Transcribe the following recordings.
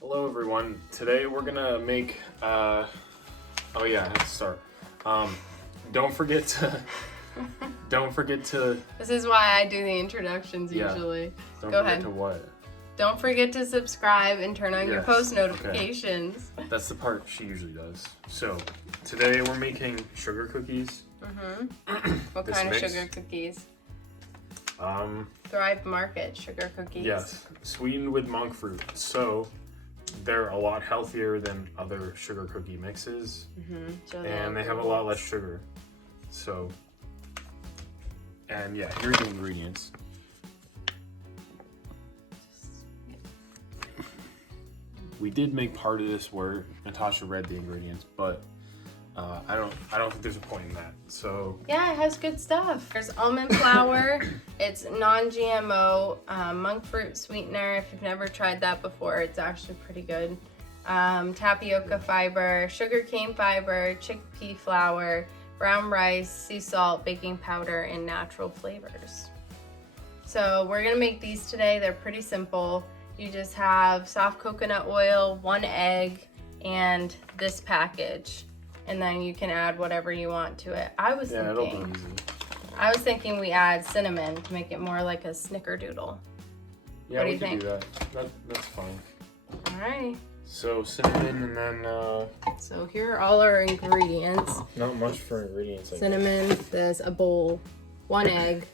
Hello everyone. Today we're gonna make oh yeah, I have to start. Don't forget to This is why I do the introductions usually. Don't Go forget ahead. to what? Don't forget to subscribe and turn on your Yes, post okay. notifications. That's the part she usually does. So today we're making sugar cookies. What This kind of mix? sugar cookies? Thrive Market sugar cookies. Yes, sweetened with monk fruit. So they're a lot healthier than other sugar cookie mixes, and they have a lot less sugar. So, and yeah, here's the ingredients. We did make part of this where Natasha read the ingredients, but I don't think there's a point in that. So yeah, it has good stuff. There's almond flour. It's non-GMO, monk fruit sweetener. If you've never tried that before, it's actually pretty good. Tapioca fiber, sugarcane fiber, chickpea flour, brown rice, sea salt, baking powder, and natural flavors. So we're gonna make these today. They're pretty simple. You just have soft coconut oil, 1 egg, and this package. And then you can add whatever you want to it. I was thinking we add cinnamon to make it more like a snickerdoodle. Yeah, what do we you could think? do that. That's fine. Alright. So cinnamon, and then So here are all our ingredients. not much for ingredients. Cinnamon, there's a bowl, 1 egg,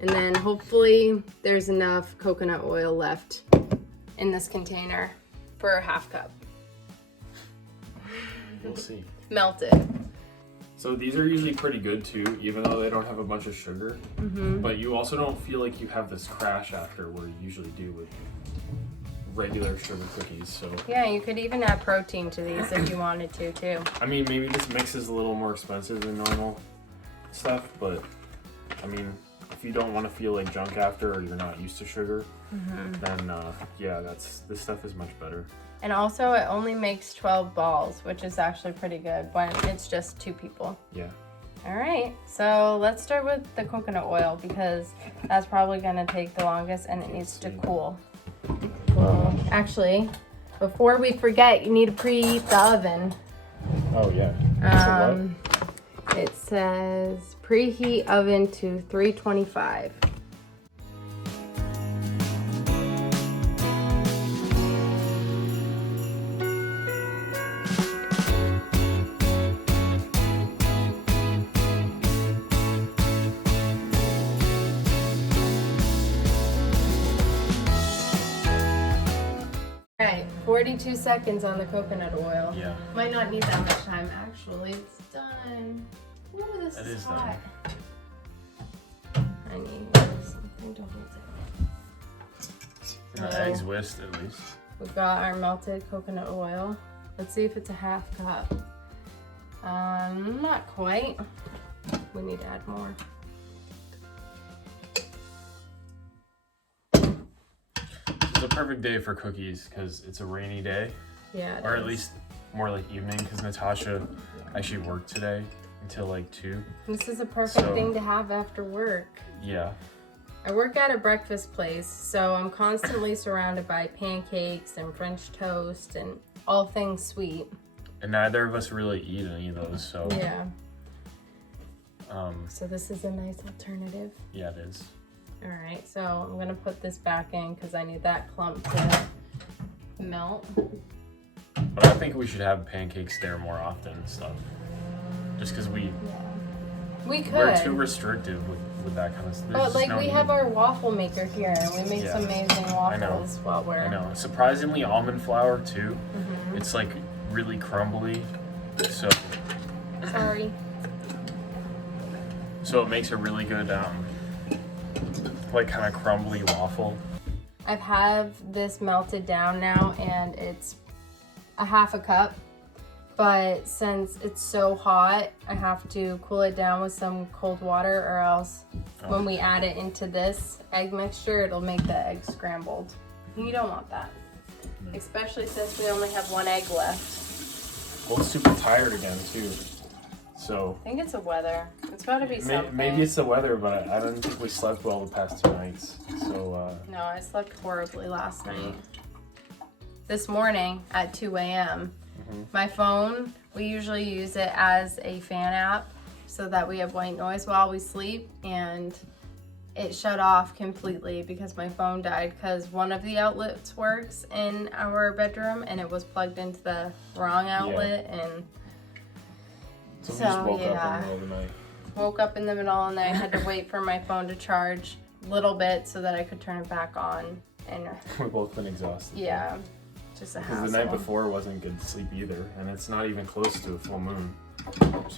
and then hopefully there's enough coconut oil left in this container for a 1/2 cup. We'll see. Melted. So these are usually pretty good too, even though they don't have a bunch of sugar. But you also don't feel like you have this crash after where you usually do with regular sugar cookies. So Yeah, you could even add protein to these if you wanted to too. I mean, maybe this mix is a little more expensive than normal stuff, but I mean, if you don't want to feel like junk after, or you're not used to sugar, then yeah, this stuff is much better. And also it only makes 12 balls, which is actually pretty good when it's just 2 people. Yeah. All right, so let's start with the coconut oil because that's probably gonna take the longest and it needs to cool. Well, actually, before we forget, you need to preheat the oven. Oh yeah. It says preheat oven to 325. Alright, 42 seconds on the coconut oil. Yeah. Might not need that much time. Actually, it's done. Ooh, this is hot. I need something to hold it. Eggs whisked at least. We've got our melted coconut oil. Let's see if it's a 1/2 cup. Not quite. We need to add more. It's a perfect day for cookies because it's a rainy day. Yeah. Or at least more like evening, because Natasha actually worked today until like 2. This is a perfect thing to have after work. Yeah. I work at a breakfast place, so I'm constantly surrounded by pancakes and French toast and all things sweet. And neither of us really eat any of those, so Yeah. So this is a nice alternative. yeah, it is. All right, so I'm gonna put this back in because I need that clump to melt. But I think we should have pancakes there more often and stuff. Just because We could. we're too restrictive with that kind of stuff. But like we have our waffle maker here and we make some amazing waffles while we're... I know. Surprisingly, almond flour too. It's like really crumbly. So it makes a really good like kind of crumbly waffle. I've had this melted down now and it's a 1/2 cup, but since it's so hot, I have to cool it down with some cold water or else when we add it into this egg mixture, it'll make the egg scrambled. You don't want that, especially since we only have 1 egg left. Well, it's super tired again too. So I think it's the weather. It's got to be something. maybe it's the weather, but I don't think we slept well the past 2 nights. So no, I slept horribly last night. this morning at 2 a.m. My phone, we usually use it as a fan app so that we have white noise while we sleep, and it shut off completely because my phone died because one of the outlets works in our bedroom and it was plugged into the wrong outlet. And so we just woke up in the middle of the night. Woke up in the middle of the night, had to wait for my phone to charge a little bit so that I could turn it back on. And we've both been exhausted. Yeah, just a hassle. Because the night before wasn't good sleep either, and it's not even close to a full moon.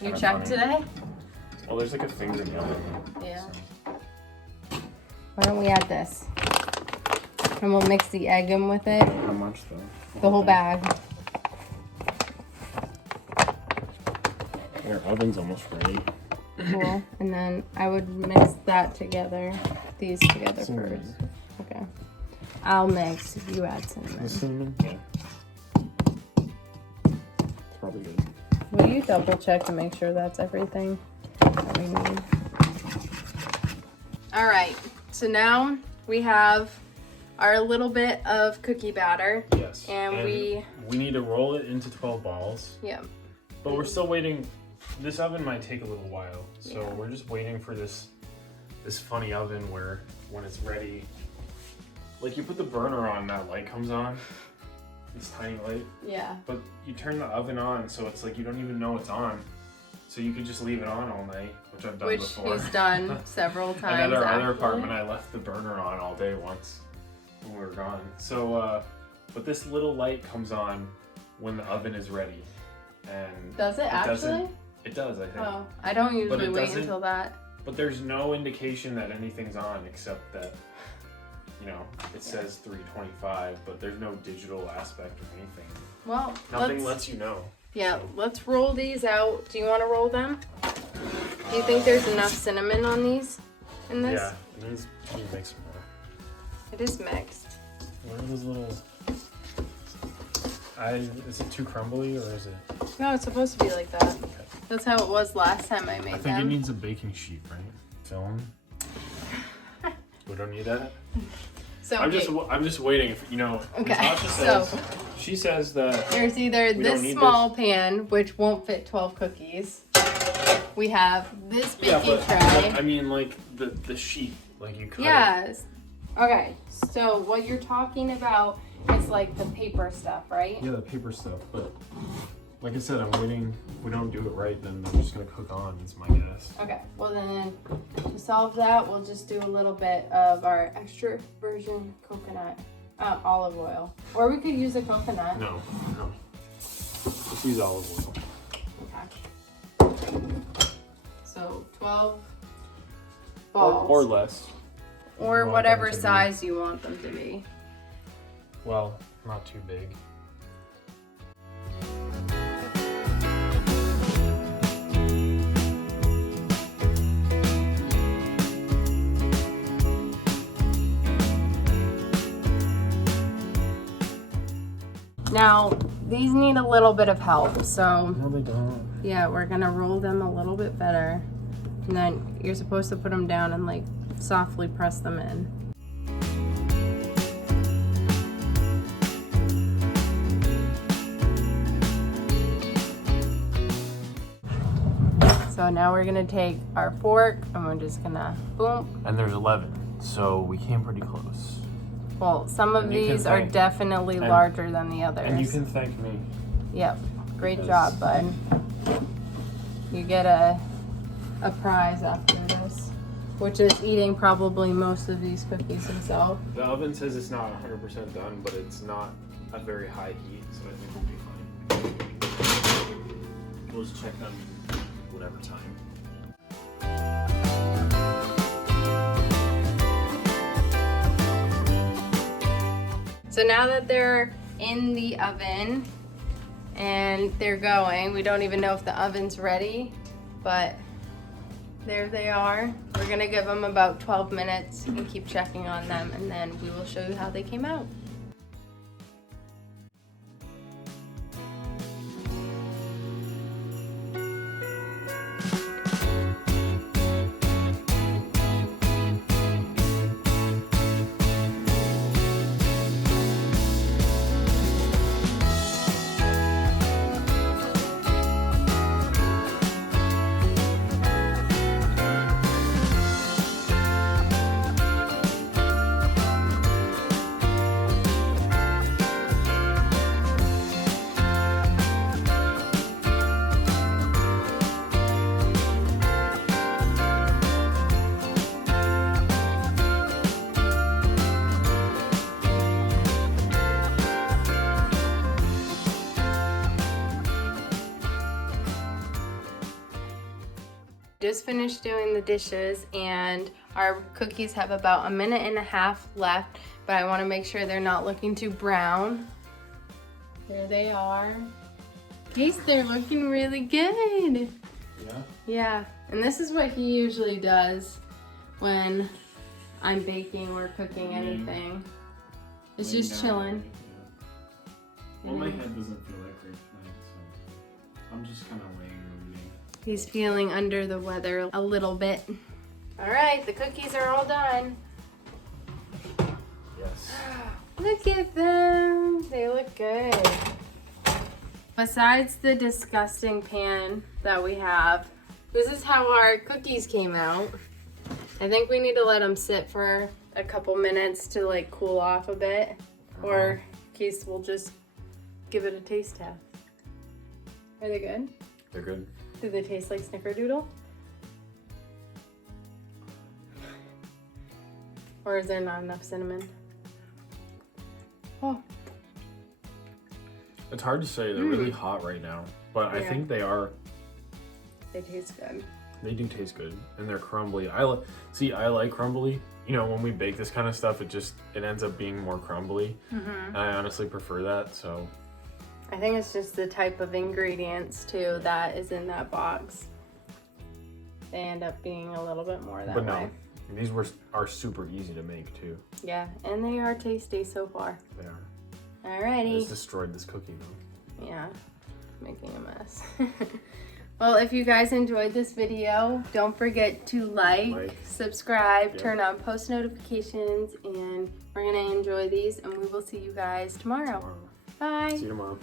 You checked today? Well, there's like a fingernail in it. Yeah. So. Why don't we add this? And we'll mix the egg in with it. How much though? The whole bag. Our oven's almost ready. Cool. And then I would mix that together. These together Cinnamon. first. Okay. I'll mix. You add cinnamon. The cinnamon? Yeah. It's probably good. Will you double check to make sure that's everything that we need? All right. So now we have our little bit of cookie batter. Yes. And we need to roll it into 12 balls. Yeah. But we're still waiting. This oven might take a little while. So Yeah. we're just waiting for this funny oven where when it's ready, like you put the burner on, that light comes on. This tiny light. Yeah. But you turn the oven on so it's like you don't even know it's on. So you could just leave it on all night, which I've done before. Which he's done several times. And at our other actually. apartment, I left the burner on all day once when we were gone. So, but this little light comes on when the oven is ready. And does it actually? It does, I think. Oh, I don't usually wait doesn't- until that. But there's no indication that anything's on except that, you know, it says 325, but there's no digital aspect or anything. Well, Nothing lets you know. Yeah, let's roll these out. Do you want to roll them? Do you think there's enough cinnamon on these? In this? Yeah, it needs to make some more. It is mixed. What are those little... is it too crumbly or is it... No, it's supposed to be like that. Okay. That's how it was last time I made I think them. it needs a baking sheet, right? Film. We don't need that. So I'm just waiting. For, you know, Okay, Natasha says she says that there's either we don't this need small pan, which won't fit 12 cookies. We have this baking tray. I mean, like the sheet, like you cut. Yes. Okay. So what you're talking about is like the paper stuff, right? Yeah, the paper stuff. But like I said, I'm waiting. If we don't do it right, then they're just gonna cook on. Is my guess. Okay, well then, to solve that, we'll just do a little bit of our extra virgin coconut olive oil. Or we could use a coconut. No. Just use olive oil. Okay. So 12 balls. Or less. Or You want whatever them to be- size you want them to be. Well, not too big. Now, these need a little bit of help, so No, they don't. yeah, we're gonna roll them a little bit better. And then you're supposed to put them down and like softly press them in. So now we're gonna take our fork and we're just gonna boom. And there's 11, so we came pretty close. Well, some of And you can these are thank- definitely and- larger than the others. And you can thank me. Yep, great Because- job, bud. You get a prize after this, which is eating probably most of these cookies himself. The oven says it's not 100% done, but it's not at very high heat, so I think we'll be fine. We'll just check on whatever time. So now that they're in the oven and they're going, we don't even know if the oven's ready, but there they are. We're gonna give them about 12 minutes and keep checking on them, and then we will show you how they came out. just finished doing the dishes and our cookies have about a minute and a half left, but I want to make sure they're not looking too brown. There they are. Taste, they're looking really good. Yeah? Yeah, and this is what he usually does when I'm baking or cooking anything. It's just chilling. Well, my head doesn't feel like great tonight, so I'm just kind of laying and reading. He's feeling under the weather a little bit. All right, the cookies are all done. Yes. Look at them. They look good. Besides the disgusting pan that we have, this is how our cookies came out. I think we need to let them sit for a couple minutes to like cool off a bit, or in case we'll just give it a taste test. Are they good? They're good. Do they taste like Snickerdoodle? Or is there not enough cinnamon? Oh. It's hard to say. They're really hot right now, but I think they are. They taste good. They do taste good, and they're crumbly. I like crumbly. You know, when we bake this kind of stuff, it ends up being more crumbly, and I honestly prefer that. So I think it's just the type of ingredients too that is in that box. They end up being a little bit more that way. But no, and these are super easy to make too. Yeah, and they are tasty so far. They are. Alrighty. I just destroyed this cookie though. Yeah, making a mess. Well, if you guys enjoyed this video, don't forget to like, subscribe, turn on post notifications, and we're gonna enjoy these, and we will see you guys tomorrow. Bye. See you tomorrow.